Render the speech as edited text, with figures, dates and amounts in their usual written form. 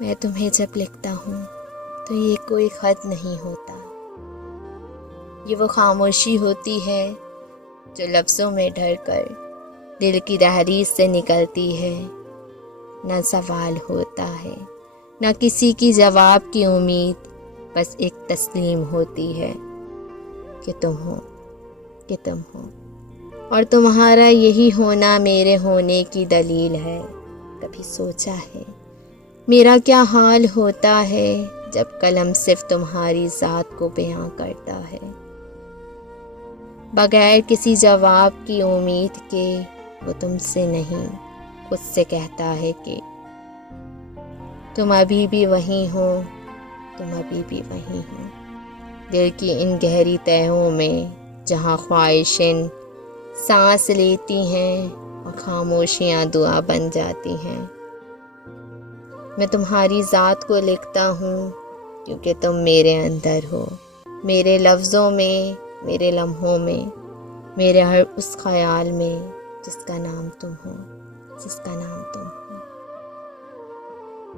میں تمہیں جب لکھتا ہوں تو یہ کوئی خط نہیں ہوتا، یہ وہ خاموشی ہوتی ہے جو لفظوں میں ڈھر کر دل کی دہلیز سے نکلتی ہے۔ نہ سوال ہوتا ہے، نہ کسی کی جواب کی امید، بس ایک تسلیم ہوتی ہے کہ تم ہو، کہ تم ہو، اور تمہارا یہی ہونا میرے ہونے کی دلیل ہے۔ کبھی سوچا ہے میرا کیا حال ہوتا ہے جب قلم صرف تمہاری ذات کو بیان کرتا ہے، بغیر کسی جواب کی امید کے وہ تم سے نہیں خود سے کہتا ہے کہ تم ابھی بھی وہیں ہو، تم ابھی بھی وہیں ہو۔ دل کی ان گہری تہوں میں جہاں خواہشیں سانس لیتی ہیں اور خاموشیاں دعا بن جاتی ہیں، میں تمہاری ذات کو لکھتا ہوں کیونکہ تم میرے اندر ہو، میرے لفظوں میں، میرے لمحوں میں، میرے ہر اس خیال میں جس کا نام تم ہو، جس کا نام تم ہو۔